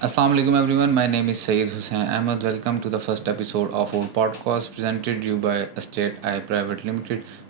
Assalamu alaikum everyone, my name is Sayyid Hussain Ahmed. Welcome to the first episode of our podcast presented you by Estate I Private Limited.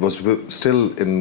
was still in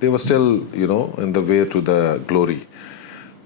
they were still in the way to the glory.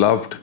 loved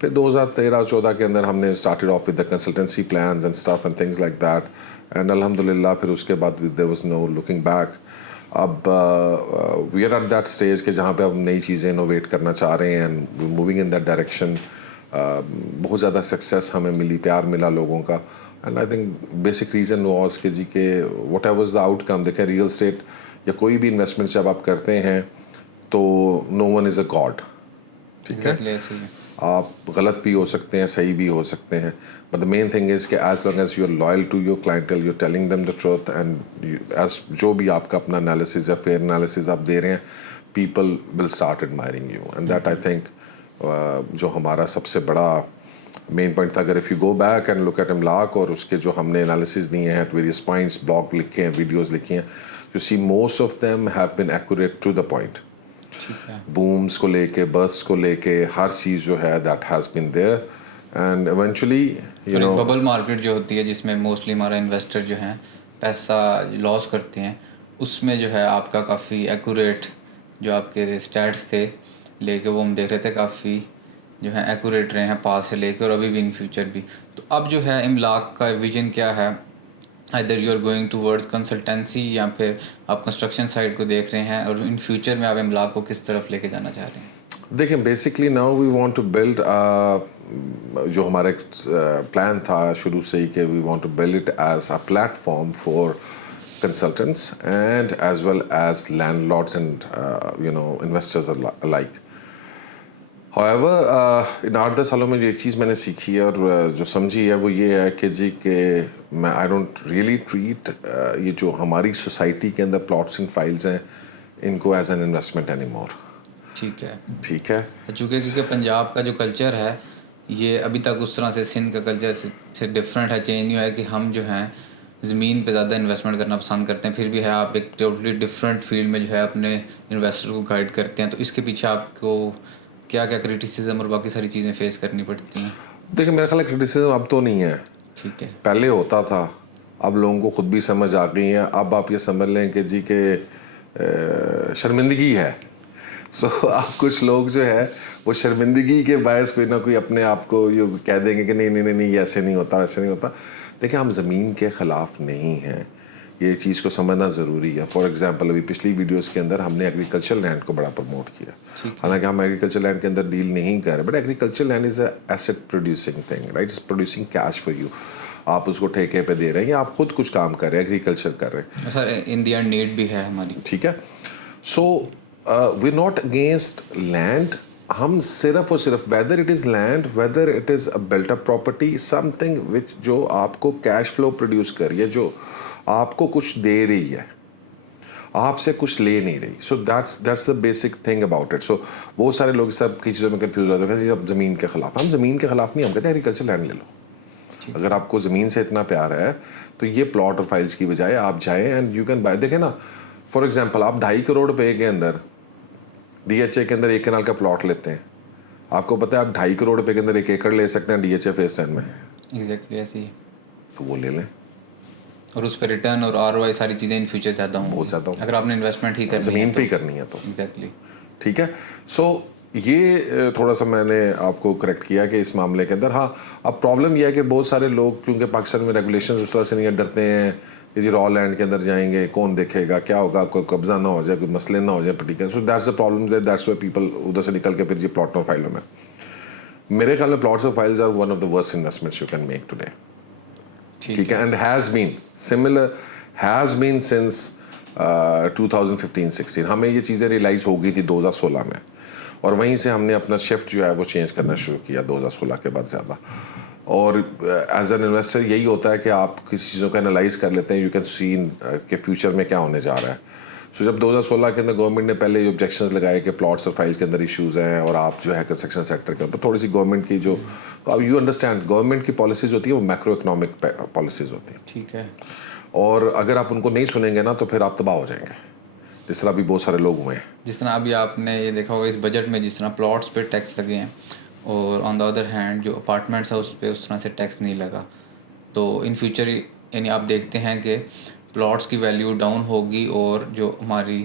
پھر 2013-14 کے اندر ہم نے started off with the consultancy plans and stuff and things like that and الحمد للہ پھر اس کے بعد there was no looking back. اب we are at that stage کہ جہاں پہ ہم نئی چیزیں انوویٹ کرنا چاہ رہے ہیں and moving in that direction. بہت زیادہ سکسیس ہمیں ملی, پیار ملا لوگوں کا, and I think basic reason was کہ جی کہ what ever was the out کم. دیکھیں ریئل اسٹیٹ یا کوئی بھی انویسٹمنٹ جب آپ کرتے ہیں تو نو ون از اے گاڈ, ٹھیک ہے, آپ غلط بھی ہو سکتے ہیں, صحیح بھی ہو سکتے ہیں, but the main thing is کہ as long as you are loyal to your clientele, you telling them the truth, and as جو بھی آپ کا اپنا انالیسز یا فیئر انالیسز آپ دے رہے ہیں, people will start admiring you, and that I think جو ہمارا سب سے بڑا مین پوائنٹ تھا. اگر if you go back and look at املاک اور اس کے جو ہم نے انالیسز دیے ہیں ایٹ ویریس پوائنٹس, بلاگ لکھے ہیں, ویڈیوز لکھی ہیں, you see most of them have been accurate to the point. بومس کو لے کے, برسٹ کو لے کے, ہر چیز جو ہے that has been there, and eventually you know bubble market جو ہوتی ہے جس میں موسٹلی ہمارا انویسٹر جو ہیں پیسہ لاس کرتے ہیں, اس میں جو ہے آپ کا کافی ایکوریٹ جو آپ کے اسٹیٹس تھے لے کے وہ ہم دیکھ رہے تھے کافی جو ہے ایکوریٹ رہے ہیں پاس سے لے کے اور ابھی بھی ان فیوچر بھی. تو اب جو ہے املاک کا ویژن کیا ہے, ادھر you are going towards consultancy یا پھر آپ کنسٹرکشن سائٹ کو دیکھ رہے ہیں, اور ان فیوچر میں آپ املاک کو کس طرف لے کے جانا چاہ رہے ہیں؟ دیکھیں basically now we want to build, جو ہمارا ایک پلان تھا شروع سے ہی کہ we want to build it as a platform for consultants and as well as landlords and you know investors alike. However, in 8-10 سالوں میں جو ایک چیز میں نے سیکھی ہے اور جو سمجھی ہے وہ یہ ہے کہ جی کہ میں آئی ڈونٹ ریئلی ٹریٹ یہ جو ہماری سوسائٹی کے اندر پلاٹس اینڈ فائلز ہیں ان کو as an investment any more. ٹھیک ہے, ٹھیک ہے, کیونکہ پنجاب کا جو کلچر ہے یہ ابھی تک اس طرح سے سندھ کا کلچر سے ڈفرینٹ ہے, چینج نہیں ہوا ہے کہ ہم جو ہیں زمین پہ زیادہ انویسٹمنٹ کرنا پسند کرتے ہیں. پھر بھی ہے آپ ایک ٹوٹلی ڈفرینٹ فیلڈ میں جو ہے اپنے انویسٹر کو گائیڈ کرتے ہیں, تو اس کے پیچھے آپ کو کیا کیا کرٹیسزم اور باقی ساری چیزیں فیس کرنی پڑتی ہیں؟ دیکھیں میرا خیال ہے کرٹیسزم اب تو نہیں ہے, ٹھیک ہے, پہلے ہوتا تھا, اب لوگوں کو خود بھی سمجھ آ گئی ہیں. اب آپ یہ سمجھ لیں کہ جی کہ شرمندگی ہے. سو اب کچھ لوگ جو ہے وہ شرمندگی کے باعث کوئی نہ کوئی اپنے آپ کو یہ کہہ دیں گے کہ نہیں نہیں نہیں یہ ایسے نہیں ہوتا, ویسے نہیں ہوتا. دیکھیں ہم زمین کے خلاف نہیں ہیں, یہ چیز کو سمجھنا ضروری ہے. فار ایگزامپل ابھی پچھلی ویڈیوز کے اندر ہم نے ایگریکلچر لینڈ کو بڑا پروموٹ کیا, حالانکہ ہم ایگریکلچر لینڈ کے اندر ڈیل نہیں کر رہے, but agriculture land is a asset producing thing, right, it's producing cash for you. آپ اس کو ٹھیکے پہ دے رہے ہیں یا آپ خود کچھ کام کر رہے ہیں, ایگریکلچر کر رہے ہیں, سر ان دی اینڈ نیڈ بھی ہے ہماری, ٹھیک ہے. So we not against land, ہم صرف اور صرف whether it is land, whether it is a built up property, something which جو آپ کو کیش فلو پروڈیوس کر رہی ہے, جو آپ کو کچھ دے رہی ہے, آپ سے کچھ لے نہیں رہی. So that's the basic thing about it. So بہت سارے لوگ سب کی چیزوں میں کنفیوز ہوتے ہیں اب زمین کے خلاف. ہم زمین کے خلاف نہیں, ہم کہتے ہیں ایگریکلچر لینڈ لے لو. اگر آپ کو زمین سے اتنا پیار ہے تو یہ پلاٹ اور فائلس کی بجائے آپ جائیں اینڈ یو کین بائی. دیکھیں نا فار ایگزامپل آپ 2.5 کروڑ روپے کے اندر ڈی ایچ اے کے اندر 1 کنال کا پلاٹ لیتے ہیں, آپ کو پتہ ہے آپ 2.5 کروڑ روپے کے اندر 1 ایکڑ لے سکتے ہیں ڈی ایچ اے فیس 10 میں. ایگزیکٹلی ایسے ہی, تو وہ لے لیں, اور اس پہ ریٹرن اور آر او آئی ساری چیزیں ان فیوچر زیادہ ہوں, بہت زیادہ اگر آپ نے انویسٹمنٹ ہی کرنی ہے, زمین پہ ہی کرنی ہے تو. ایگزیکٹلی, ٹھیک ہے. سو یہ تھوڑا سا میں نے آپ کو کریکٹ کیا کہ اس معاملے کے اندر. ہاں اب پرابلم یہ ہے کہ بہت سارے لوگ کیونکہ پاکستان میں ریگولیشنز اس طرح سے نہیں, ڈرتے ہیں کہ جی را لینڈ کے اندر جائیں گے کون دیکھے گا, کیا ہوگا, کوئی قبضہ نہ ہو جائے, کوئی مسئلے نہ ہو جائے particular. So that's the problem, that's why people ادھر سے نکل کے پھر جی پلاٹ اور فائلوں میں. میرے خیال میں پلاٹس اور files are one of the worst investments you can make today, ٹھیک ہے. And has been similar, has been since 2015-16. ہمیں یہ چیزیں ریئلائز ہو گئی تھی 2016 میں, اور وہیں سے ہم نے اپنا شفٹ جو ہے وہ چینج کرنا شروع کیا 2016 کے بعد زیادہ. اور ایز این انویسٹر یہی ہوتا ہے کہ آپ کسی چیزوں کو انالائز کر لیتے ہیں, یو کین سی کہ فیوچر میں کیا ہونے جا رہا ہے. سو جب 2016 کے اندر گورنمنٹ نے پہلے جو آبجیکشنز لگائے کہ پلاٹس اور فائلس کے اندر ایشوز ہیں اور آپ جو ہے کنسٹرکشن سیکٹر کے اوپر تھوڑی سی گورنمنٹ کی جو, اب یو انڈرسٹینڈ گورنمنٹ کی پالیسیز ہوتی ہیں وہ میکرو اکنامک پالیسیز ہوتی ہیں, ٹھیک ہے, اور اگر آپ ان کو نہیں سنیں گے نا تو پھر آپ تباہ ہو جائیں گے, جس طرح ابھی بہت سارے لوگ ہوئے ہیں. جس طرح ابھی آپ نے یہ دیکھا ہوگا اس بجٹ میں جس طرح پلاٹس پہ ٹیکس لگے ہیں, اور آن دا ادر ہینڈ جو اپارٹمنٹس ہیں اس پہ اس طرح سے ٹیکس نہیں لگا. تو ان فیوچر یعنی آپ دیکھتے ہیں کہ پلاٹس کی ویلیو ڈاؤن ہوگی اور جو ہماری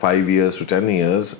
5 years to 10 years,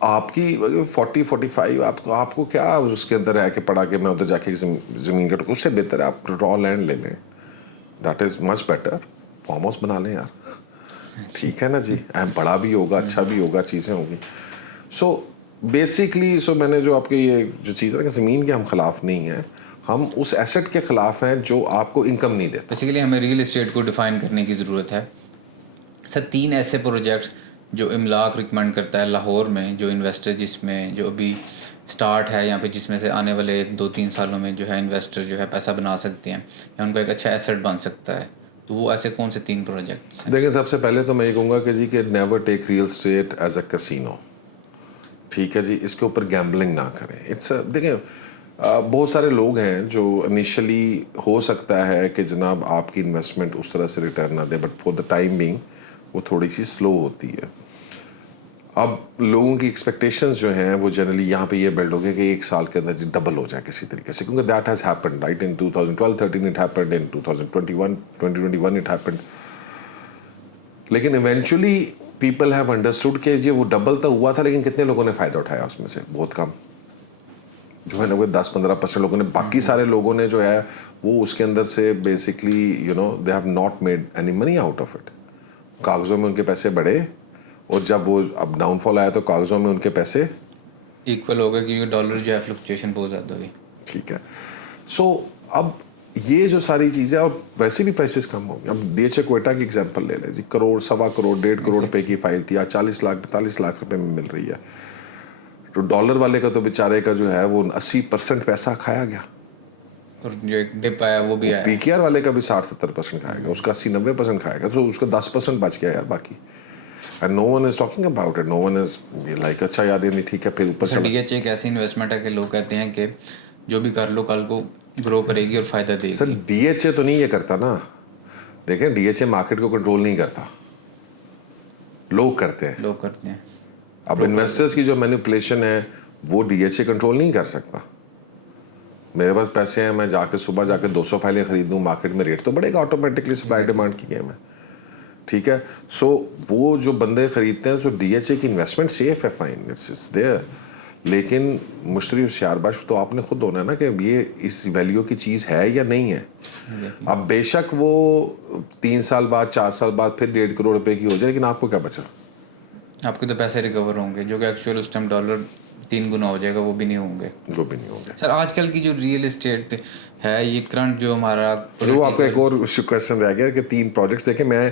آپ کی 40-45 آپ کو کیا اس کے اندر ہے کہ پڑھا کے میں ادھر جا کے زمین کا اس سے بہتر ہے آپ را لینڈ لے لیں. That is much better. Farm house بنا لیں یار, ٹھیک ہے نا جی, بڑا بھی ہوگا, اچھا بھی ہوگا, چیزیں ہوں گی. سو بیسکلی میں نے جو آپ کے یہ جو چیز ہے کہ زمین کے ہم خلاف نہیں ہیں, ہم اس ایسٹ کے خلاف ہیں جو آپ کو انکم نہیں دیتا. بیسیکلی ہمیں ریئل اسٹیٹ کو ڈیفائن کرنے کی ضرورت ہے. سر 3 ایسے پروجیکٹس جو املاک ریکمینڈ کرتا ہے لاہور میں, جو انویسٹر جس میں جو ابھی سٹارٹ ہے یہاں پہ, جس میں سے آنے والے 1-2-3 سالوں میں جو ہے انویسٹر جو ہے پیسہ بنا سکتے ہیں یا ان کا ایک اچھا ایسٹ بن سکتا ہے, تو وہ ایسے کون سے 3 پروجیکٹس ہیں؟ دیکھیں سب سے پہلے تو میں یہ کہوں گا کہ جی کہ never take real estate as a casino. ٹھیک ہے جی, اس کے اوپر گیمبلنگ نہ کریں. دیکھیں بہت سارے لوگ ہیں جو انیشلی ہو سکتا ہے کہ جناب آپ کی انویسٹمنٹ اس طرح سے ریٹرن نہ دے, but for the time being وہ تھوڑی سی سلو ہوتی ہے. اب لوگوں کی ایکسپیکٹیشنز جو ہیں وہ جنرلی یہاں پہ یہ بلڈ ہو گیا کہ 1 سال کے اندر ڈبل ہو جائے کسی طریقے سے, کیونکہ that has happened right in 2012-13 it happened, in 2021 it happened. لیکن ایونچولی پیپل ہیو انڈرسٹوڈ کہ یہ وہ ڈبل تو ہوا تھا, لیکن کتنے لوگوں نے فائدہ اٹھایا اس میں سے؟ بہت کم, جو ہے نا وہ 10-15% لوگوں نے. باقی سارے لوگوں نے جو ہے وہ اس کے اندر سے basically they have not made any money out of it. کاغذوں میں ان کے پیسے بڑھے, اور جب وہ اب ڈاؤن فال آیا تو کاغذوں میں ان کے پیسے ایکول ہو گیا, کیونکہ ڈالر جو ہے فلکچویشن بہت زیادہ ہوئی. ٹھیک ہے. سو اب یہ جو ساری چیزیں, اور ویسے بھی پرائسز کم ہو گئے. اب ڈی ایچ اے کوئٹہ کی ایگزامپل لے لیں جی, 1 کروڑ 1.25 کروڑ 1.5 کروڑ روپے کی فائل تھی, آج 40 لاکھ 42 لاکھ روپے میں مل رہی ہے. تو ڈالر والے کا تو بیچارے کا جو ہے وہ 80% پیسہ کھایا گیا, اور جو ایک ڈپ آیا وہ بھی آیا. پی کے آر والے کا بھی 60-70% کھایا گیا, اس کا 80-90% کھایا گیا, تو اس کا 10% بچ گیا یار باقی. And no one is talking about it. No one is like اچھا یار یہ نہیں ٹھیک ہے. پھر اوپر سے ڈی ایچ ایک ایسی انویسٹمنٹ ہے کہ لوگ کہتے ہیں کہ جو بھی کر لو کل کو گرو کرے گی اور فائدہ دے گی. سر ڈی ایچ اے تو نہیں یہ کرتا نا. دیکھیں ڈی ایچ اے مارکیٹ کو کنٹرول نہیں کرتا, لوگ کرتے ہیں. اب انویسٹرز کی جو مینیپولیشن ہے وہ ڈی ایچ اے کنٹرول نہیں کر سکتا. میرے پاس پیسے ہیں, میں جا کے صبح جا کے 200 فائلیں خرید دوں, مارکیٹ میں ریٹ تو بڑھے گا آٹومیٹکلی, سپلائی ڈیمانڈ کی گیم ہے. ٹھیک ہے. سو وہ جو بندے خریدتے ہیں, سو ڈی ایچ اے کی انویسٹمنٹ سیف ہے, فائن, اٹس دیئر. لیکن مشتری ہوشیار باش تو آپ نے خود ہونا ہے نا کہ یہ اس ویلیو کی چیز ہے یا نہیں ہے. اب بے شک وہ 3 سال بعد 4 سال بعد پھر 1.5 کروڑ روپے کی ہو جائے, لیکن آپ کو کیا بچا؟ آپ کے تو پیسے ریکور ہوں گے, جو کہ ایکچوئل اس ٹائم ڈالر 3 گنا ہو جائے گا, وہ بھی نہیں ہوں گے. سر آج کل کی جو ریئل اسٹیٹ ہے, یہ کرنٹ جو ہمارا, وہ آپ کا ایک اور کویشچن رہ گیا کہ 3 پروجیکٹس. دیکھیں میں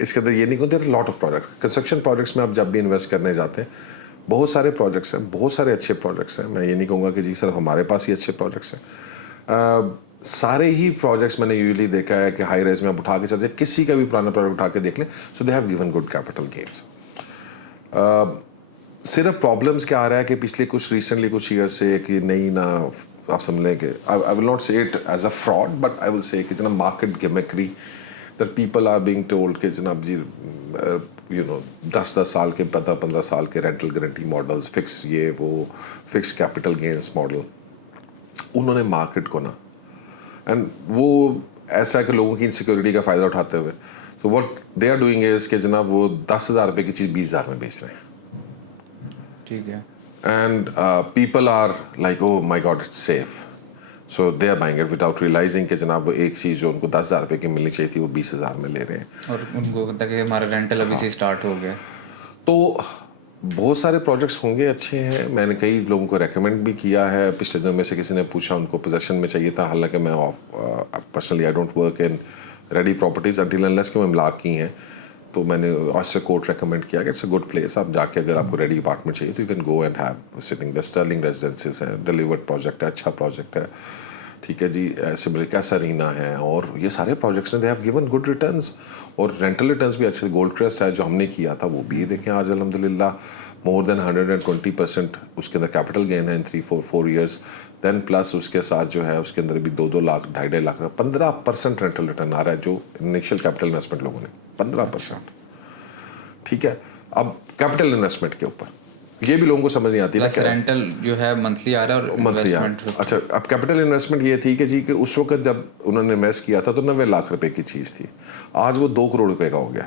اس کے اندر یہ نہیں کہوں, lot of project construction projects میں آپ جب بھی انویسٹ کرنے جاتے ہیں, بہت سارے پروجیکٹس ہیں, بہت سارے اچھے پروجیکٹس ہیں. میں یہ نہیں کہوں گا کہ جی صرف ہمارے پاس ہی اچھے پروجیکٹس ہیں. سارے ہی پروجیکٹس میں نے یوزلی دیکھا ہے کہ ہائی رائز میں آپ اٹھا کے چلتے, کسی کا بھی پرانا پروجیکٹ اٹھا کے دیکھ لیں, so they have given good capital gains. صرف پرابلمس کیا آ رہا ہے کہ پچھلے کچھ ریسنٹلی کچھ ایئر سے کہ نہیں نا, آپ سمجھ لیں کہ I will not say it as a fraud, but I will say کہ جناب مارکیٹ گیمکری, that people are being told کہ جناب جی 10 سال کے 15 سال کے رینٹل گارنٹی ماڈلز, فکس یہ وہ فکس کیپٹل گینس ماڈل, انہوں نے مارکیٹ کو نا, اینڈ وہ ایسا ہے کہ لوگوں کی انسیکیورٹی کا فائدہ اٹھاتے ہوئے, تو what they are doing is کہ جناب وہ 10,000 روپے کی چیز 20,000 میں بیچ رہے ہیں. ٹھیک ہے. And people are like oh my God it's safe, so they are buying it without realizing کہ جناب وہ ایک چیز جو ان کو 10,000 روپے کی ملنی چاہیے تھی وہ 20,000 میں لے رہے ہیں. اور ان کو کہتا کہ ہمارا رینٹل ابھی سے اسٹارٹ ہو گیا. تو بہت سارے پروجیکٹس ہوں گے اچھے ہیں. میں نے کئی لوگوں کو ریکمینڈ بھی کیا ہے. پچھلے دنوں میں سے کسی نے پوچھا ان کو پوزیشن میں چاہیے تھا, حالانکہ میں personally I don't work in ready properties until unless کہ وہ املاک کی ہیں, تو میں نے آج سے کوٹ ریکمینڈ کیا کہ اٹس اے گڈ پلیس. آپ جا کے اگر آپ کو ریڈی اپارٹمنٹ چاہیے تو you can go and have sitting. The Stirling ریزیڈنسز ہیں, ڈیلیورڈ پروجیکٹ ہے, اچھا پروجیکٹ ہے. ٹھیک ہے جی. سملر کیسرینا ہے, اور یہ سارے پروجیکٹس نے دے ہیو گیون گڈ ریٹرنس, اور رینٹل ریٹرنس بھی اچھے. گولڈ کرسٹ ہے جو ہم نے کیا تھا وہ بھی دیکھیں آج الحمد للہ مور دین 120% اس کے اندر کیپٹل گین ہے ان 3-4 ایئرس. دین پلس اس کے ساتھ جو ہے اس کے اندر بھی 2 لاکھ 2.5 لاکھ 15% رینٹل ریٹرن آ رہا ہے جو انیشیل کیپٹل انویسٹمنٹ لوگوں نے 15%. ٹھیک ہے. اب کیپٹل انویسٹمنٹ کے اوپر یہ بھی لوگوں کو سمجھ نہیں آتی. رینٹل جو ہے منتھلی آ رہا ہے اور انویسٹمنٹ. اچھا, اب کیپٹل انویسٹمنٹ یہ تھی کہ جی کہ اس وقت جب انہوں نے انویسٹ کیا تھا تو 90 لاکھ روپے کی چیز تھی, آج وہ 2 کروڑ روپے کا ہو گیا.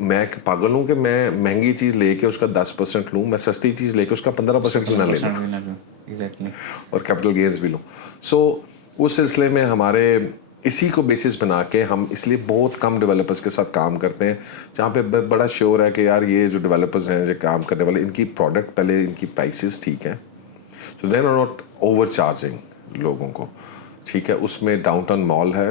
میں پاگل ہوں کہ میں مہنگی چیز لے کے اس کا 10% لوں, میں سستی چیز لے کے اس کا 15% کیوں نہ لے لوں اور کیپٹل گینز بھی لوں. سو اس سلسلے میں ہمارے اسی کو بیسس بنا کے ہم اس لیے بہت کم ڈیولپرز کے ساتھ کام کرتے ہیں جہاں پہ بڑا شیور ہے کہ یار یہ جو ڈیولپرز ہیں جو کام کرنے والے, ان کی پروڈکٹ پہلے ان کی پرائسز ٹھیک ہیں, سو دین آر ناٹ اوور چارجنگ لوگوں کو. ٹھیک ہے, اس میں ڈاؤن ٹاؤن مال ہے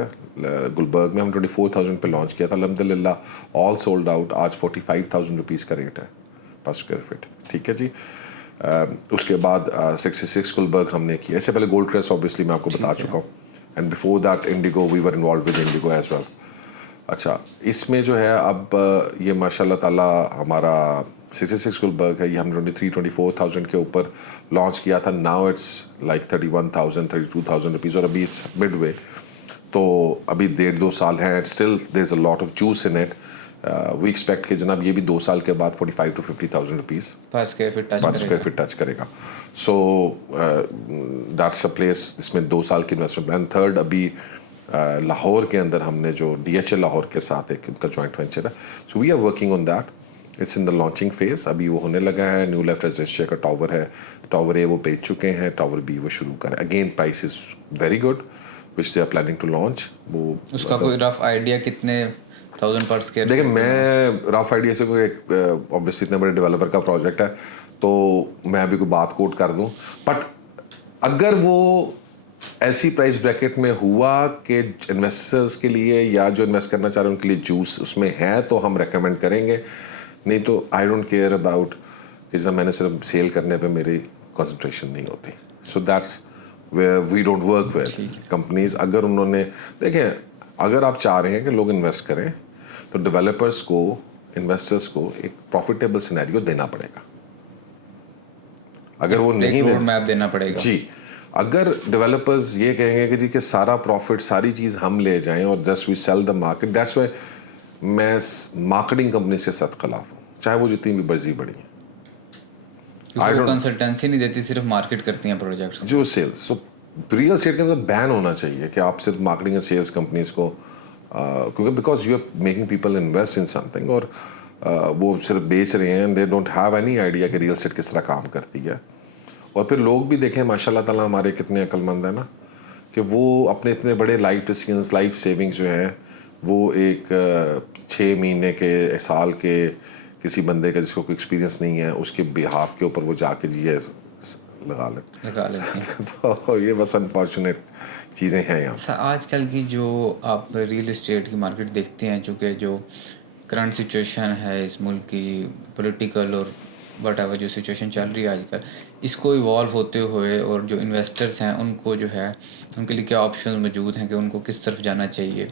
گلبرگ میں, ہم 24,000 پہ لانچ کیا تھا, الحمد للہ آل سولڈ آؤٹ. آج 45,000 روپیز کا ریٹ ہے پر اسکوائر فٹ. ٹھیک ہے جی. اس کے بعد 66 گلبرگ ہم نے کیا. اس سے پہلے گولڈ کریس اوبیسلی میں آپ کو بتا چکا ہوں, and before that Indigo, we were involved with Indigo as well. اچھا, اس میں جو ہے اب یہ ماشاء اللہ تعالیٰ ہمارا 66 گلبرگ ہے, یہ ہم 24,000 کے اوپر لانچ کیا تھا. ناؤ اٹس لائک 31,000 32,000 روپیز, اور ابھی اس مڈ وے, تو ابھی 1.5-2 سال ہیں. Still there is a lot of juice in it. We expect کہ جناب یہ بھی 2 سال کے بعد 45,000 to 50,000 rupees per square feet touch کرے گا. سو دیٹس اے پلیس, اس میں 2 سال کی انویسٹمنٹ. اینڈ تھرڈ, ابھی لاہور کے اندر ہم نے جو DHA لاہور کے ساتھ ایک ان کا جوائنٹ وینچر ہے, so we are working on that. It's in the launching phase, ابھی وہ ہونے لگا ہے. نیو لائف ریزیڈنشیا کا ٹاور ہے, ٹاور اے وہ بیچ چکے ہیں, ٹاور بی وہ شروع کریں. Again price is very good which they are planning to launch. وہ اس کا کوئی رف آئیڈیا کتنے 1000 پر اسکوائر؟ دیکھیں, میں رف آئیڈیا سے کوئی ایک اوبیسلی اتنے بڑے ڈیولپر کا پروجیکٹ ہے تو میں ابھی کوئی بات کوٹ کر دوں, بٹ اگر وہ ایسی پرائس بریکٹ میں ہوا کہ انویسٹرز کے لیے یا جو انویسٹ کرنا چاہ رہے ہیں ان کے لیے جوس اس میں ہے تو ہم ریکمینڈ کریں گے. نہیں تو آئی ڈونٹ کیئر اباؤٹ کہ جب میں نے صرف سیل کرنے پہ میری کنسنٹریشن نہیں ہوتی. So that's where we don't work with companies. اگر انہوں نے, دیکھیں, اگر آپ چاہ رہے ہیں کہ لوگ انویسٹ کریں تو ڈیولپرس کو, انویسٹرس کو ایک پروفیٹیبل سینیریو دینا پڑے گا. اگر وہ نہیں, روڈ میپ دینا پڑے گا. جی, اگر ڈیولپرز یہ کہیں گے کہ جی کہ سارا پروفٹ ساری چیز ہم لے جائیں اور just we sell the market, that's why میں مارکیٹنگ کمپنی سے سخت خلاف ہوں, چاہے وہ جتنی بھی مرضی بڑی ہیں. کنسلٹنسی نہیں دیتی, صرف مارکیٹ کرتی ہیں پروجیکٹس جو سیلس. سو ریئل اسٹیٹ کے اندر بین ہونا چاہیے کہ آپ صرف مارکیٹنگ اینڈ سیلس کمپنیز کو, کیونکہ because you are making people invest in something, اور وہ صرف بیچ رہے ہیں, they don't have any idea کہ ریئل اسٹیٹ کس طرح کام کرتی ہے. اور پھر لوگ بھی دیکھیں ماشاء اللہ تعالیٰ ہمارے کتنے عقل مند ہیں نا, کہ وہ اپنے اتنے بڑے لائف ڈیسیژنس, لائف سیونگس جو ہیں وہ ایک 6 مہینے کے, سال کے کسی بندے کا جس کو کوئی ایکسپیرینس نہیں ہے اس کے بہاف کے اوپر وہ جا کے جی لگا لیتے ہیں. تو یہ بس انفارچونیٹ چیزیں ہیں یہاں. آج کل کی جو آپ ریئل اسٹیٹ کی مارکیٹ دیکھتے ہیں, چونکہ جو کرنٹ سچویشن ہے اس ملک کی, پولیٹیکل اور وٹ ایور جو سچویشن چل رہی ہے آج کل, اس کو ایوالو ہوتے ہوئے, اور جو انویسٹرس ہیں ان کو جو ہے ان کے لیے کیا آپشنز موجود ہیں کہ ان کو کس طرف جانا چاہیے,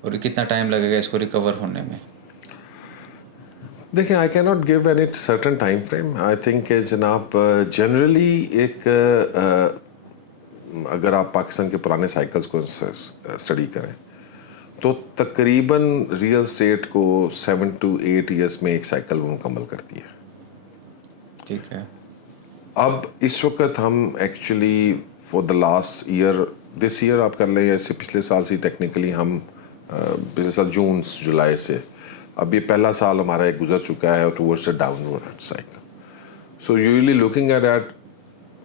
اور کتنا ٹائم لگے گا اس کو ریکور ہونے میں؟ دیکھیں, آئی کی not give any certain time frame. I think کہ جناب جنرلی ایک, اگر آپ پاکستان کے پرانے سائیکلز کو اسٹڈی کریں تو تقریباً ریئل اسٹیٹ کو 7 to 8 ایئرس میں ایک سائیکل وہ مکمل کرتی ہے. ٹھیک ہے. اب اس وقت ہم actually for the last year, this year آپ کر لیں یا اس سے پچھلے سال سے ٹیکنیکلی ہم پچھلے سال جون جولائی سے, اب یہ پہلا سال ہمارا ایک گزر چکا ہے towards a downward cycle. So usually looking at that,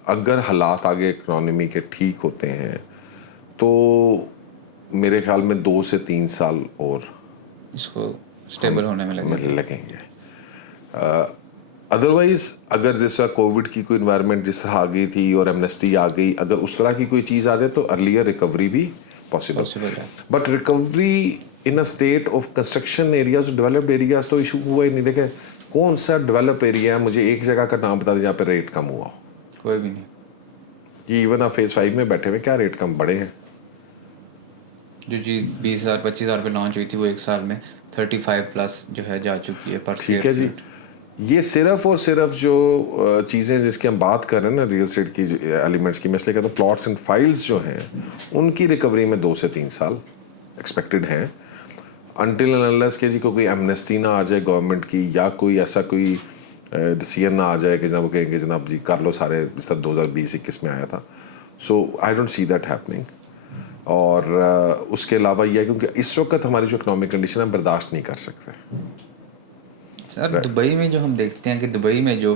اگر حالات آگے اکنامی کے ٹھیک ہوتے ہیں تو میرے خیال میں 2 سے 3 سال اور اس کو اسٹیبل ہونے میں لگیں گے. ادروائز اگر جیسا کووڈ کی کوئی انوائرمنٹ جس طرح آ گئی تھی اور ایمنسٹی آ گئی, اگر اس طرح کی کوئی چیز آ جائے تو ارلیئر ریکوری بھی پاسبل ہے. But recovery in a state of construction areas, developed areas تو ایشو ہوا ہی نہیں. دیکھیں کون سا ڈیولپ ایریا ہے, مجھے ایک جگہ کا نام بتا دیں جہاں پہ ریٹ کم ہوا ہو. کوئی بھی نہیں. یہ ایون آپ فیز 5 میں بیٹھے ہوئے, کیا ریٹ کم بڑے ہیں. جو چیز 20,000 25,000 پہ لانچ ہوئی تھی وہ ایک سال میں 35+ جو ہے جا چکی ہے پر ٹھیک ہے جی. یہ صرف اور صرف جو چیزیں جس کی ہم بات کر رہے ہیں نا ریئل اسٹیٹ کی ایلیمنٹس کی, میں اس لیے کہتا ہوں پلاٹس اینڈ فائلز جو ہیں ان کی ریکوری میں 2 سے 3 سال ایکسپیکٹڈ ہیں, انٹل اینڈ انلیس کہ جی کوئی ایمنسٹی نہ آ جائے گورنمنٹ کی, یا کوئی ایسا کوئی ڈیسیژن نہ آ جائے کہ جناب وہ کہیں گے جناب جی کر لو سارے, جس طرح 2020-21 میں آیا تھا. So I don't see that happening. اور اس کے علاوہ یہ ہے کیونکہ اس وقت ہماری جو اکنامک کنڈیشن ہے برداشت نہیں کر سکتے. سر دبئی میں جو ہم دیکھتے ہیں کہ دبئی میں جو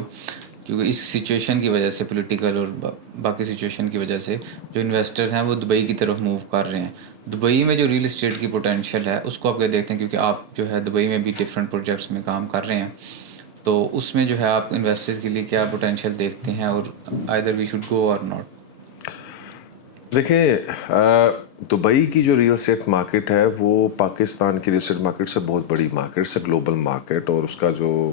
کیونکہ اس سچویشن کی وجہ سے پولیٹیکل اور باقی سچویشن کی وجہ سے جو انویسٹرز ہیں وہ دبئی کی طرف موو کر رہے ہیں. دبئی میں جو ریل اسٹیٹ کی پوٹینشیل ہے اس کو آپ کیا دیکھتے ہیں, کیونکہ آپ جو ہے دبئی میں بھی ڈفرینٹ پروجیکٹس میں کام کر رہے ہیں, تو اس میں جو ہے آپ انویسٹرز کے لیے کیا پوٹینشیل دیکھتے ہیں, اور آئدر وی شوڈ گو اور ناٹ؟ دیکھیں دبئی کی جو ریل اسٹیٹ مارکیٹ ہے وہ پاکستان کی ریل اسٹیٹ مارکیٹ سے بہت بڑی مارکیٹ سے گلوبل مارکیٹ, اور اس کا جو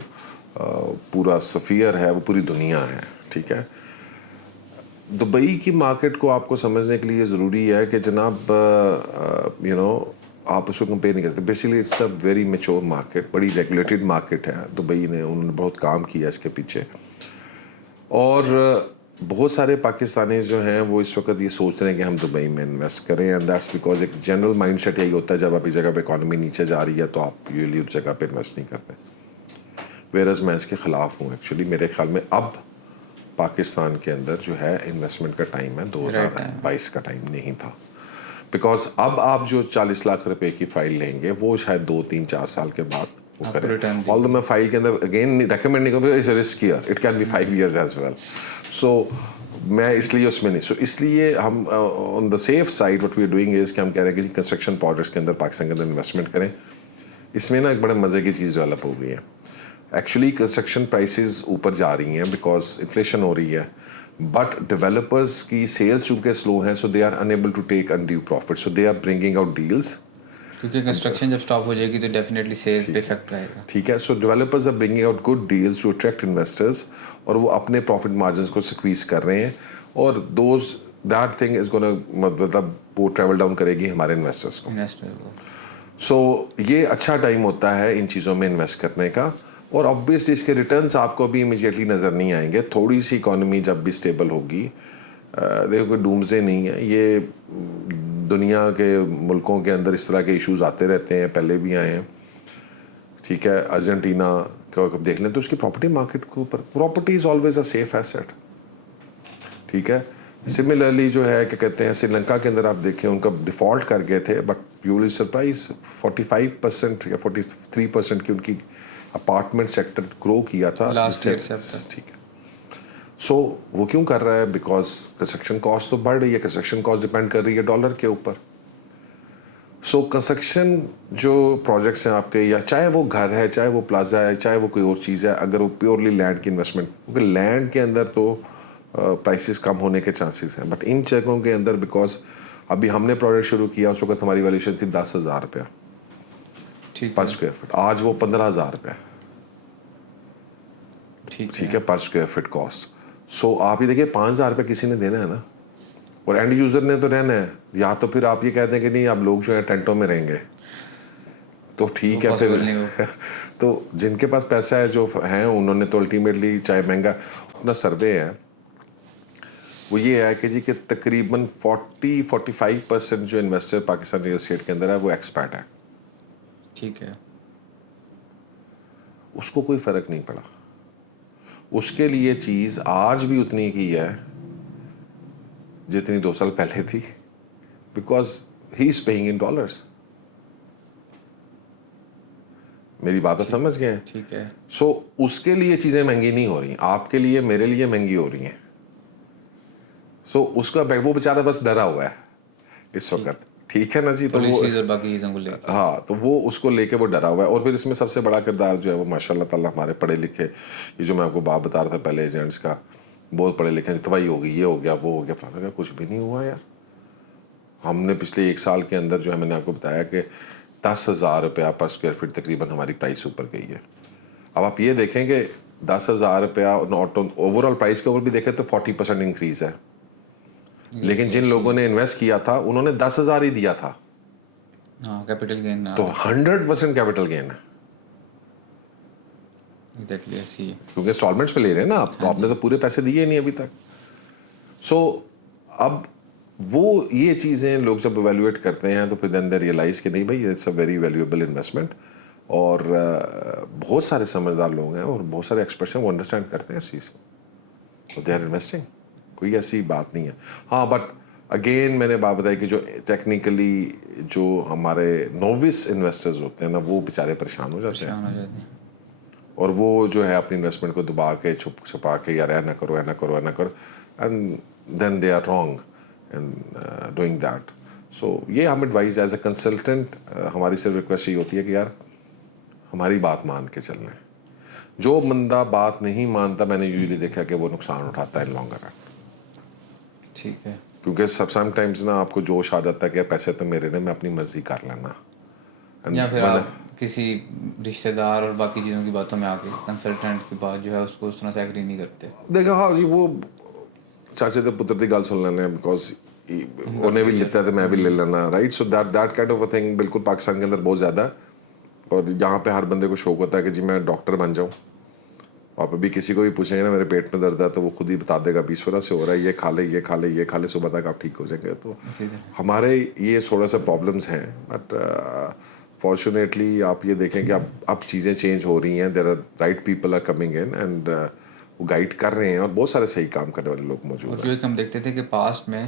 پورا سفیر ہے وہ پوری دنیا ہے. ٹھیک ہے, دبئی کی مارکیٹ کو آپ کو سمجھنے کے لیے ضروری ہے کہ جناب آپ اس کو کمپیئر نہیں کرتے. Basically it's a very mature market, بڑی ریگولیٹڈ مارکیٹ ہے. دبئی نے انہوں نے بہت کام کیا اس کے پیچھے, اور بہت سارے پاکستانی جو ہیں وہ اس وقت یہ سوچ رہے ہیں کہ ہم دبئی میں انویسٹ کریں, اینڈ دیٹس بیکاز ایک جنرل مائنڈ سیٹ یہی ہوتا ہے جب آپ اس جگہ پہ اکانومی نیچے جا رہی ہے تو آپ یوزلی اس جگہ پہ انویسٹ نہیں کرتے. ویئرز میں اس کے خلاف ہوں. ایکچولی میرے خیال میں اب پاکستان کے اندر جو ہے انویسٹمنٹ کا ٹائم ہے, 2022 کا ٹائم نہیں تھا. بیکاز اب آپ جو 40 لاکھ روپے کی فائل لیں گے وہ شاید 2-3-4 سال کے بعد وہ کریں. آلدو میں فائل کے اندر اگین ریکمینڈ نہیں کروں, it's riskier, it can be 5 years as well. So میں اس لیے اس میں نہیں, سو اس لیے ہم on the safe side what we are doing is کہ ہم کہہ رہے ہیں کہ کنسٹرکشن پروجیکٹس کے اندر پاکستان کے اندر انویسٹمنٹ کریں. اس میں نا ایک بڑے مزے کی چیز ڈیولپ ہو گئی ہے. ایکچولی کنسٹرکشن پرائسز اوپر جا رہی ہیں بیکاز انفلیشن ہو رہی ہے, بٹ ڈیولپرز کی سیلز چونکہ سلو ہیں, so they are unable to take undue profit, so they are bringing out deals. کیونکہ کنسٹرکشن جب اسٹاپ ہو جائے گی تو ڈیفینیٹلی سیلز پہ افیکٹ رہے گا. ٹھیک ہے, so developers are bringing out good deals to attract investors, اور وہ اپنے پروفٹ مارجنس کو سکویز کر رہے ہیں, اور دیٹ تھنگ از گونا مطلب وہ ٹریول ڈاؤن کرے گی ہمارے انویسٹرز کو. سو یہ اچھا ٹائم ہوتا ہے ان چیزوں میں انویسٹ کرنے کا, اور آبویسلی اس کے ریٹرنس آپ کو بھی امیجیٹلی نظر نہیں آئیں گے. تھوڑی سی اکانومی جب بھی اسٹیبل ہوگی, دیکھو کوئی ڈومزے نہیں ہے, یہ دنیا کے ملکوں کے اندر اس طرح کے ایشوز آتے رہتے ہیں, پہلے بھی آئے ہیں. ٹھیک ہے, ارجنٹینا کو دیکھ لیں تو اس کی پراپرٹی مارکیٹ کے اوپر, property is always a safe asset. ٹھیک ہے, سملرلی جو ہے کہ کہتے ہیں سری لنکا کے اندر آپ دیکھیں ان کا ڈیفالٹ کر گئے تھے, بٹ یو ول سرپرائز 45% یا 43% کی ان کی اپارٹمنٹ سیکٹر گرو کیا تھا لاسٹ ایئر سے اب تک. ٹھیک ہے, سو وہ کیوں کر رہا ہے, بیکاز کنسٹرکشن کاسٹ تو بڑھ رہی ہے, کنسٹرکشن کاسٹ ڈپینڈ کر رہی ہے ڈالر کے اوپر. سو کنسٹرکشن جو پروجیکٹس ہیں آپ کے, یا چاہے وہ گھر ہے, چاہے وہ پلازا ہے, چاہے وہ کوئی اور چیز ہے, اگر وہ پیورلی لینڈ کی انویسٹمنٹ, کیونکہ لینڈ کے اندر تو پرائسز کم ہونے کے چانسز ہیں, بٹ ان جگہوں کے اندر بیکاز ابھی ہم نے پروجیکٹ شروع کیا اس وقت ہماری ویلیوشن تھی 10,000 روپیہ پر اسکوائر فٹ, آج وہ 15,000 روپے. ٹھیک ہے, پر اسکوائر فٹ کاسٹ. سو آپ یہ دیکھیے 5,000 روپے کسی نے دینا ہے نا, اور اینڈ یوزر نے تو رہنا ہے, یا تو پھر آپ یہ کہتے ہیں کہ نہیں آپ لوگ جو ہیں ٹینٹوں میں رہیں گے, تو ٹھیک ہے پھر تو جن کے پاس پیسہ ہے جو ہیں انہوں نے تو الٹیمیٹلی چاہے مہنگا. اپنا سروے ہے وہ یہ ہے کہ جی کہ تقریباً 40-45% جو انویسٹر پاکستان ریل اسٹیٹ کے اندر ہے وہ ایکسپیرٹ ہے. ٹھیک ہے, اس کو کوئی فرق نہیں پڑا, اس کے لیے چیز آج بھی اتنی کی ہے جتنی 2 سال پہلے تھی, because he is paying in dollars. میری بات سمجھ گئے ہیں؟ ٹھیک ہے. سو اس کے لیے چیزیں مہنگی نہیں ہو رہی, آپ کے لیے میرے لیے مہنگی ہو رہی ہیں. سو اس کا وہ بیچارہ بس ڈرا ہوا ہے اس وقت. ٹھیک ہے نا جی, تو وہ باقی چیزوں کو لے کے, ہاں, تو وہ اس کو لے کے وہ ڈرا ہوا ہے. اور پھر اس میں سب سے بڑا کردار جو ہے وہ ماشاء اللہ تعالیٰ ہمارے پڑھے لکھے, یہ جو میں آپ کو بات بتا رہا تھا پہلے ایجنٹس کا, بہت پڑھے لکھے, تباہی ہو گئی, یہ ہو گیا, وہ ہو گیا, فلانا, کچھ بھی نہیں ہوا یار. ہم نے پچھلے 1 سال کے اندر جو ہے میں نے آپ کو بتایا کہ 10,000 روپیہ پر اسکوائر فٹ تقریباً ہماری پرائس اوپر گئی ہے. اب آپ یہ دیکھیں کہ 10,000 روپیہ اوور آل پرائس کے اوپر بھی دیکھیں تو 40% انکریز ہے, لیکن جن لوگوں نے انویسٹ کیا تھا انہوں نے 10,000 ہی دیا تھا, ہاں کیپٹل گین, تو 100% کیپٹل گین ہے. ایگزیکٹلی ایسی ہے, کیونکہ انسٹالمنٹس پہ لے رہے ہیں نا آپ نے تو پورے پیسے دیے نہیں ابھی تک. سو اب وہ یہ چیزیں لوگ جب ایویلویٹ کرتے ہیں تو پھر دین دے ریئلائز کہ نہیں بھائی it's a very valuable investment. اور بہت سارے سمجھدار لوگ ہیں اور بہت سارے ایکسپرٹس ہیں وہ انڈرسٹینڈ کرتے ہیں اس چیز کو, تو دے آر انویسٹنگ, کوئی ایسی بات نہیں ہے. ہاں, بٹ اگین میں نے بات بتائی کہ جو ٹیکنیکلی جو ہمارے نووس انویسٹرز ہوتے ہیں نا وہ بیچارے پریشان ہو جاتے ہیں, پریشان ہو جاتے ہیں. اور وہ جو ہے اپنی انویسٹمنٹ کو دبا کے چھپ چھپا کے یار اینا کرو اینا کرو اینا کرو, and then they are wrong in doing that. So یہ ہم ایڈوائز ایز اے کنسلٹنٹ ہماری صرف ریکویسٹ یہ ہوتی ہے کہ یار ہماری بات مان کے چلنا ہے. جو بندہ بات نہیں مانتا میں نے یوزلی دیکھا کہ وہ نقصان اٹھاتا ہے ان لانگر رن. ٹھیک ہے. کیونکہ سم ٹائمز نا آپ کو جوش آ جاتا ہے کہ پیسے تو میرے نے میں اپنی مرضی کر لینا. یا پھر آپ کسی رشتہ دار اور باقی چیزوں کی باتوں میں آ کے کنسلٹنٹ کی بات جو ہے اس کو اس طرح سے ایگری نہیں کرتے. دیکھا ہاں جی وہ چاچے تے پتر دی گل سن لینے بیکاز انہیں بھی لیتا ہے تو میں بھی لے لینا, right. So that kind of a thing بالکل پاکستان کے اندر بہت زیادہ ہے, اور یہاں پہ ہر بندے کو شوق ہوتا ہے کہ جی میں ڈاکٹر بن جاؤں. آپ ابھی کسی کو بھی پوچھیں گے نا میرے پیٹ میں درد ہے تو وہ خود ہی بتا دے گا 20 وجہ سے ہو رہا ہے, یہ کھا لے یہ کھا لے یہ کھا لے, صبح تک آپ ٹھیک ہو جائیں گے. تو ہمارے یہ تھوڑا سا پرابلمس ہیں, بٹ فارچونیٹلی آپ یہ دیکھیں کہ اب چیزیں چینج ہو رہی ہیں. There are right people are coming in and وہ گائڈ کر رہے ہیں, اور بہت سارے صحیح کام کرنے والے لوگ موجود اور ہیں. جو ایک ہم دیکھتے تھے کہ پاسٹ میں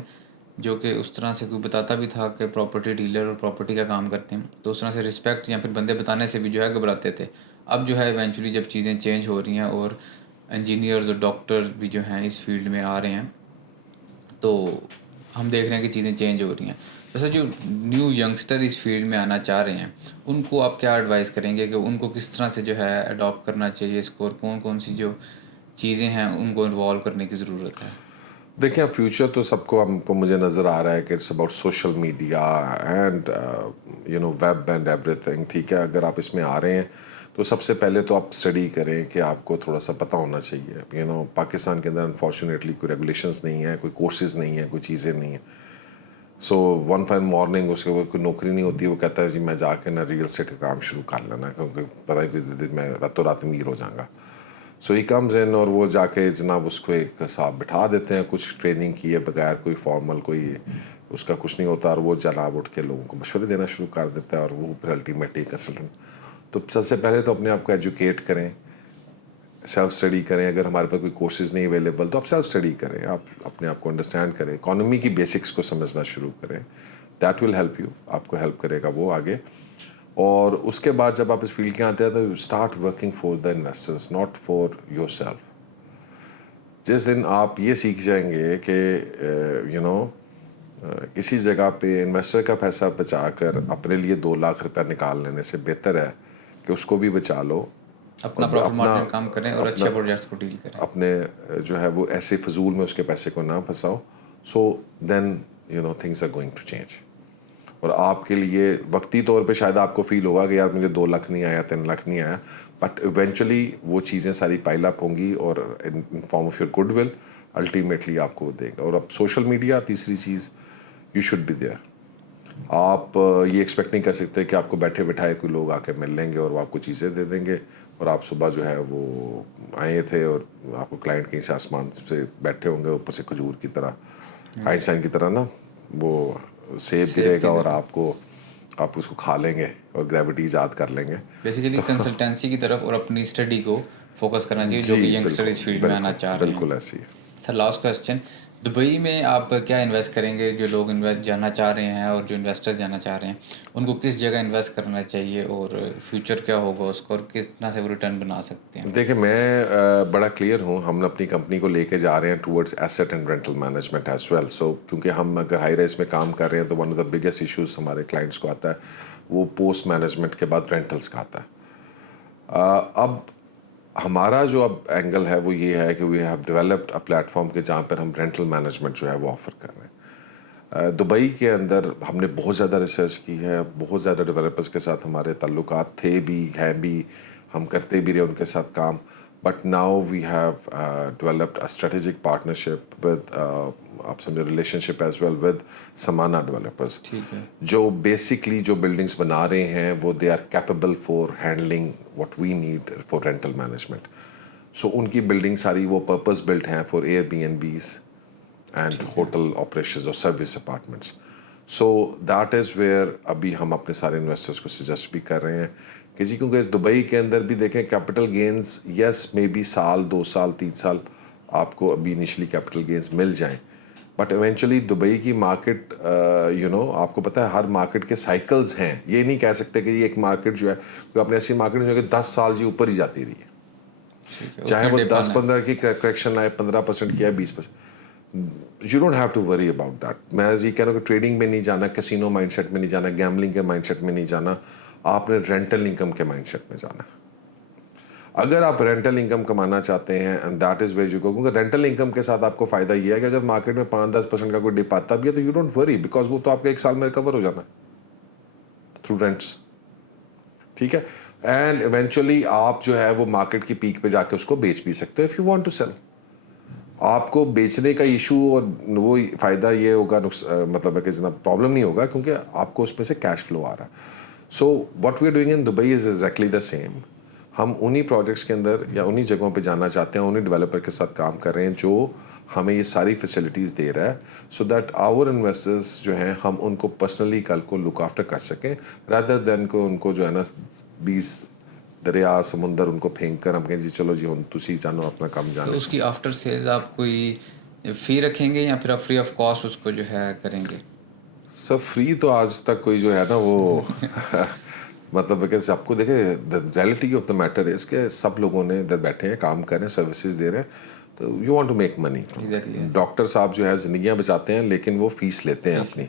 جو کہ اس طرح سے کوئی بتاتا بھی تھا کہ پراپرٹی ڈیلر اور پراپرٹی کا کام کرتے ہیں تو اس طرح سے رسپیکٹ یا پھر بندے بتانے سے بھی جو ہے گھبراتے تھے. اب جو ہے ایونچولی جب چیزیں چینج ہو رہی ہیں اور انجینئرز اور ڈاکٹر بھی جو ہیں اس فیلڈ میں آ رہے ہیں تو ہم دیکھ رہے ہیں کہ چیزیں چینج ہو رہی ہیں. ویسے جو نیو ینگسٹر اس فیلڈ میں آنا چاہ رہے ہیں ان کو آپ کیا ایڈوائز کریں گے کہ ان کو کس طرح سے جو ہے اڈاپٹ کرنا چاہیے اس کو, اور کون کون سی جو چیزیں ہیں ان کو انوالو کرنے کی ضرورت ہے؟ دیکھیں فیوچر تو سب کو ہم کو مجھے نظر آ رہا ہے کہ it's about social media and you know web and everything. ٹھیک ہے, اگر آپ اس میں آ رہے ہیں تو سب سے پہلے تو آپ اسٹڈی کریں کہ آپ کو تھوڑا سا پتہ ہونا چاہیے. یو نو پاکستان کے اندر انفارچونیٹلی کوئی ریگولیشنز نہیں ہیں, کوئی کورسز نہیں ہیں, کوئی چیزیں نہیں ہیں. سو ون فائن مارننگ اس کے بعد کوئی نوکری نہیں ہوتی, وہ کہتا ہے جی میں جا کے نا ریئل اسٹیٹ کا کام شروع کر لینا کیونکہ پتہ ہے میں راتوں رات امیر ہو جاؤں گا. سو ہی کمز ان اور وہ جا کے جناب اس کو ایک صاحب بٹھا دیتے ہیں, کچھ ٹریننگ کیے بغیر, کوئی فارمل کوئی اس کا کچھ نہیں ہوتا, اور وہ جناب اٹھ کے لوگوں کو مشورے دینا شروع کر دیتا ہے, اور وہ پھر الٹیمیٹلی کنسلٹنٹ. تو سب سے پہلے تو اپنے آپ کو ایجوکیٹ کریں, سیلف اسٹڈی کریں. اگر ہمارے پاس کوئی کورسز نہیں اویلیبل تو آپ سیلف اسٹڈی کریں, آپ اپنے آپ کو انڈرسٹینڈ کریں, اکانومی کی بیسکس کو سمجھنا شروع کریں. دیٹ ول ہیلپ یو, آپ کو ہیلپ کرے گا وہ آگے. اور اس کے بعد جب آپ اس فیلڈ کے آتے ہیں تو start working for the investors not for your self. جس دن آپ یہ سیکھ جائیں گے کہ یو نو کسی جگہ پہ انویسٹر کا پیسہ بچا کر اپنے لیے 2 لاکھ روپیہ نکال لینے سے بہتر ہے کہ اس کو بھی بچا لو, اپنا پروفٹ مارجن کام کریں اور اچھے پروجیکٹس کو ڈیل کریں. اپنے جو ہے وہ ایسے فضول میں اس کے پیسے کو نہ پھنساؤ. So then you know things are going to change. اور آپ کے لیے وقتی طور پہ شاید آپ کو فیل ہوگا کہ یار مجھے 2 لاکھ نہیں آیا 3 لاکھ نہیں آیا, بٹ ایونچولی وہ چیزیں ساری پائل اپ ہوں گی اور in form of your good will ultimately آپ کو دے گا. اور اب سوشل میڈیا تیسری چیز, یو شوڈ بی دیئر. آپ یہ ایکسپیکٹ نہیں کر سکتے کہ آپ کو بیٹھے بٹھائے کوئی لوگ آ کے مل لیں گے اور وہ آپ کو چیزیں دے دیں گے, اور آپ صبح جو ہے وہ آئے تھے اور آپ کو کلائنٹ کہیں سے آسمان سے بیٹھے ہوں گے اوپر سے کھجور کی طرح, آئنسٹائن کی طرح نا, وہ سیب گرے گا اور آپ اس کو کھا لیں گے اور گریوٹی ایجاد کر لیں گے. بیسیکلی کنسلٹینسی کی طرف اور اپنی اسٹڈی کو فوکس کرنا چاہیے جو کہ ینگسٹر اس فیلڈ میں آنا چاہ رہے ہیں. بالکل ایسی ہے. سر لاسٹ کویسچن, دبئی میں آپ کیا انویسٹ کریں گے؟ جو لوگ جانا چاہ رہے ہیں اور جو انویسٹر جانا چاہ رہے ہیں ان کو کس جگہ انویسٹ کرنا چاہیے, اور فیوچر کیا ہوگا اس کو, اور کس طرح سے وہ ریٹرن بنا سکتے ہیں؟ دیکھیں میں بڑا کلیئر ہوں, ہم اپنی کمپنی کو لے کے جا رہے ہیں towards asset and rental management as well. So کیونکہ ہم اگر ہائی رائز میں کام کر رہے ہیں تو one of the biggest issues ہمارے کلائنٹس کو آتا ہے وہ پوسٹ مینجمنٹ کے بعد رینٹلس کا آتا ہے. اب ہمارا جو اب اینگل ہے وہ یہ ہے کہ we have developed a platform کہ جہاں پر ہم رینٹل مینجمنٹ جو ہے وہ آفر کر رہے ہیں. دبئی کے اندر ہم نے بہت زیادہ ریسرچ کی ہے, بہت زیادہ ڈیولپرز کے ساتھ ہمارے تعلقات تھے بھی, ہیں بھی, ہم کرتے بھی رہے ان کے ساتھ کام. But now we have developed a strategic partnership with آپ سمجھے relationship as well with Samana developers, جو بیسکلی جو بلڈنگس بنا رہے ہیں وہ they are capable for handling what we need for rental management. So ان کی بلڈنگ ساری وہ پرپز بلٹ ہیں for Airbnbs and hotel operations اور service apartments. So that is where ابھی ہم اپنے سارے انویسٹرس کو سجیسٹ بھی کر رہے ہیں کہ جی کیونکہ دبئی کے اندر بھی دیکھیں capital gains yes maybe سال 2 سال 3 سال آپ کو ابھی انیشلی کیپٹل گینز مل جائیں, بٹ ایونچولی دبئی کی مارکیٹ آپ کو پتہ ہے ہر مارکیٹ کے سائیکلز ہیں. یہ نہیں کہہ سکتے کہ یہ ایک مارکیٹ جو ہے کوئی اپنی ایسی مارکیٹ جو ہے کہ 10 سال اوپر ہی جاتی رہی ہے, چاہے وہ 10-15 کی کریکشن آئے, 15% کی آئے, 20%. You don't have to worry about that. میں یہ کہہ رہا ہوں کہ ٹریڈنگ میں نہیں جانا, کسینو مائنڈ سیٹ میں نہیں جانا, گیملنگ کے مائنڈ سیٹ میں نہیں جانا, آپ نے رینٹل انکم کے مائنڈ سیٹ میں جانا. اگر آپ رینٹل انکم کمانا چاہتے ہیں and that is where you go, کیونکہ رینٹل انکم کے ساتھ آپ کو فائدہ یہ ہے کہ اگر مارکیٹ میں 5-10% کا کوئی ڈپ آتا بھی ہے تو یو ڈونٹ وری, بیکاز وہ تو آپ کے 1 سال میں ریکور ہو جانا ہے تھرو رینٹس. ٹھیک ہے, اینڈ ایونچولی آپ جو ہے وہ مارکیٹ کی پیک پہ جا کے اس کو بیچ بھی سکتے ہیں if you want to sell. آپ کو بیچنے کا ایشو اور وہ فائدہ یہ ہوگا, مطلب ہے کہ جناب پرابلم نہیں ہوگا, کیونکہ آپ کو اس میں سے کیش فلو آ رہا ہے. So what we are doing in Dubai is exactly the same. ہم انہی پروجیکٹس کے اندر یا انہی جگہوں پہ جانا چاہتے ہیں, انہی ڈیولپر کے ساتھ کام کر رہے ہیں جو ہمیں یہ ساری فیسلٹیز دے رہا ہے, سو دیٹ آور انویسٹرز جو ہیں ہم ان کو پرسنلی کل کو لک آفٹر کر سکیں, رادر دین کو ان کو جو ہے نا 20 دریا سمندر ان کو پھینک کر ہم کہیں جی چلو جی ہم تسی جانو اپنا کام جانے. تو اس کی آفٹر سیلز آپ کوئی فی رکھیں گے یا پھر آپ فری آف کاسٹ اس کو جو ہے کریں گے؟ سب فری تو آج تک کوئی جو ہے نا وہ مطلب کہ آپ کو دیکھیں reality of the matter is کہ سب لوگوں نے ادھر بیٹھے ہیں, کام کر رہے ہیں, سروسز دے رہے ہیں, تو you want to make money. Doctor صاحب جو ہے زندگیاں بچاتے ہیں لیکن وہ فیس لیتے ہیں اپنی.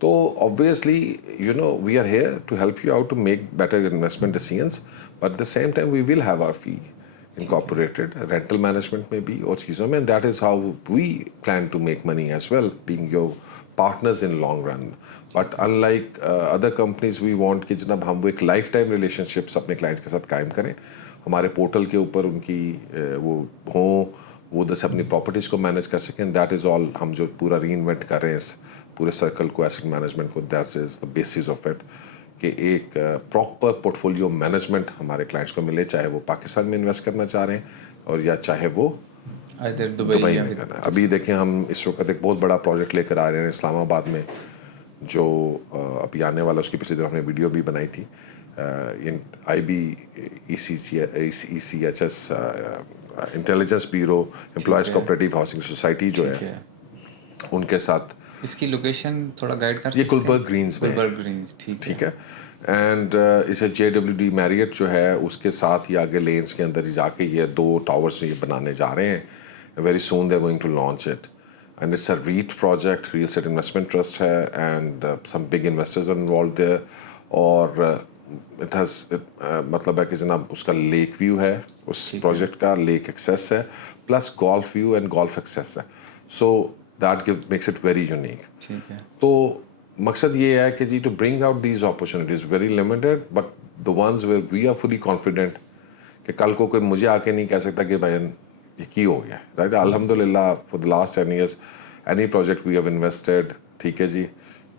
تو obviously we are here to help you out to make better investment decisions, but at the same time we will have our fee incorporated, rental management میں بھی اور چیزوں میں, and that is how we plan to make money as well, being your partners in long run. But unlike other companies, we want کہ جناب ہم وہ ایک لائف ٹائم ریلیشن شپس اپنے کلائنٹس کے ساتھ قائم کریں, ہمارے پورٹل کے اوپر ان کی وہ ہوں, وہ ادھر سے اپنی پراپرٹیز کو مینیج کر سکیں. دیٹ از آل. ہم جو پورا ری انوینٹ کر رہے ہیں اس پورے سرکل کو, ایسٹ مینجمنٹ کو, that is the basis of it, کہ ایک پراپر پورٹ فولیو مینجمنٹ ہمارے کلائنٹس کو ملے, چاہے وہ پاکستان میں انویسٹ کرنا چاہ رہے ہیں اور یا چاہے وہ دبئی میں کرنا ہے. ابھی دیکھیں ہم اس وقت ایک بہت بڑا پروجیکٹ لے کر آ رہے ہیں اسلام آباد میں, جو ابھی آنے والا, اس کی پچھلی دفعہ ہم نے ویڈیو بھی بنائی تھی. IBECHS intelligence bureau employees cooperative housing society جو ہے ان کے ساتھ. اس کی لوکیشن تھوڑا گائیڈ کر سکتے ہیں؟ یہ گلبرگ گرینز میں. گلبرگ گرینز, ٹھیک ہے. اینڈ اسے JWD میریٹ جو ہے اس کے ساتھ ہی آگے لینس کے اندر جا کے یہ 2 ٹاورس یہ بنانے جا رہے ہیں. Very soon they are going to launch it, and it's a REIT project, real estate investment trust ہے, and some big investors are involved there. اور اٹ ہیز مطلب ہے کہ جناب اس کا لیک ویو ہے, اس پروجیکٹ کا لیک ایکسیس ہے, plus golf view and golf access ہے. So that makes it very unique. ٹھیک ہے. تو مقصد یہ ہے کہ جی to bring out these opportunities very limited, but the ones where we are fully confident کہ کل کو کوئی مجھے آ کے نہیں کہہ سکتا کہ بھائی یہ کی ہو گیا. رائٹ, الحمد للہ for the last 10 years any project we have invested, ٹھیک ہے جی,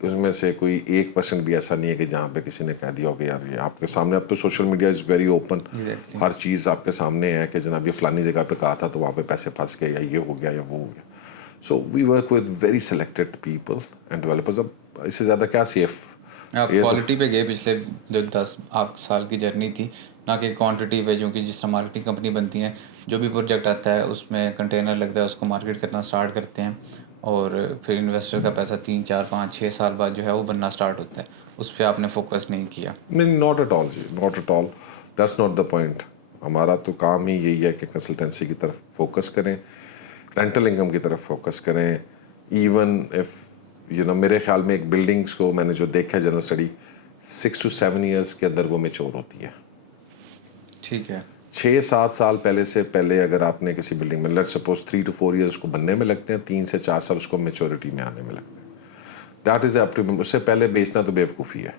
اس میں سے کوئی 1% بھی ایسا نہیں ہے کہ جہاں پہ کسی نے کہہ دیا ہو کہ یار یہ آپ کے سامنے. اب تو social media is very open, ہر چیز آپ کے سامنے ہے کہ جناب یہ فلانی جگہ پہ کہا تھا تو وہاں پہ پیسے پھنس گئے, یا یہ ہو گیا یا وہ ہو گیا. So we work with very selected people and developers. اب اس سے زیادہ کیا سیف. آپ کوالٹی پہ گئے پچھلے جو 10 سال کی جرنی تھی, نہ کہ کوانٹٹی پہ, جو کہ جس طرح مارکیٹنگ کمپنی بنتی ہیں, جو بھی پروجیکٹ آتا ہے اس میں کنٹینر لگتا ہے, اس کو مارکیٹ کرنا اسٹارٹ کرتے ہیں, اور پھر انویسٹر کا پیسہ 3 4 5 6 سال بعد جو ہے وہ بننا اسٹارٹ ہوتا ہے. اس پہ آپ نے فوکس نہیں کیا. نہیں, ناٹ ایٹ آل جی, not at all. That's not the point. ہمارا تو کام ہی یہی ہے کہ کنسلٹنسی کی طرف فوکس کریں, رینٹل انکم کی طرف فوکس کریں. ایون اف میرے خیال میں ایک بلڈنگس کو میں نے جو دیکھا ہے جنرل اسٹڈی, 6 to 7 years کے اندر وہ میچور ہوتی ہے. ٹھیک ہے. 6-7 سال پہلے اگر آپ نے کسی بلڈنگ میں, لیٹ سپوز 3 to 4 years اس کو بننے میں لگتے ہیں, 3 سے 4 سال اس کو میچورٹی میں آنے میں لگتے ہیں. That is اپٹیمم. اس سے پہلے بیچنا تو بیوقوفی ہے,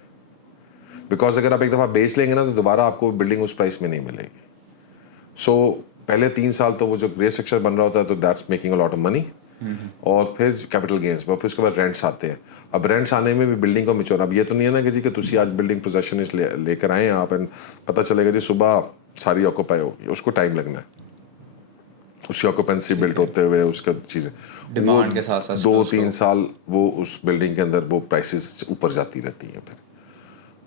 بیکاز اگر آپ ایک دفعہ بیچ لیں گے نا تو دوبارہ آپ کو بلڈنگ اس پرائس میں نہیں ملے گی. سو پہلے 3 سال تو وہ جو گرے اسٹرکچر بن رہا ہوتا ہے تو that's making a lot of money, اور پھر کیپٹل گینس, پھر اس کے بعد رینٹس آتے ہیں. اب رینٹس آنے میں بھی بلڈنگ کو میچور. اب یہ تو نہیں ہے نا کہ جی کہ تسی آج بلڈنگ پوزیشن لے کر آئے ہیں آپ, پتہ چلے گا جی صبح ساری آکوپائی ہوگی, اس کو ٹائم لگنا ہے, اس کی آکوپینسی بلڈ ہوتے ہوئے, اس کا چیزیں ڈیمانڈ کے ساتھ ساتھ 2-3 سال وہ اس بلڈنگ کے اندر وہ پرائسز اوپر جاتی رہتی ہیں. پھر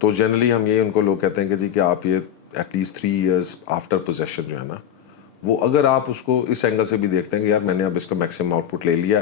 تو جنرلی ہم یہ ان کو لوگ کہتے ہیں کہ جی کہ آپ یہ at least 3 years after possession جو ہے نا, وہ اگر آپ اس کو اس اینگل سے بھی دیکھتے ہیں کہ یار میں نے اب اس کا میکسیمم آؤٹ پٹ لے لیا,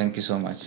Thank you so much.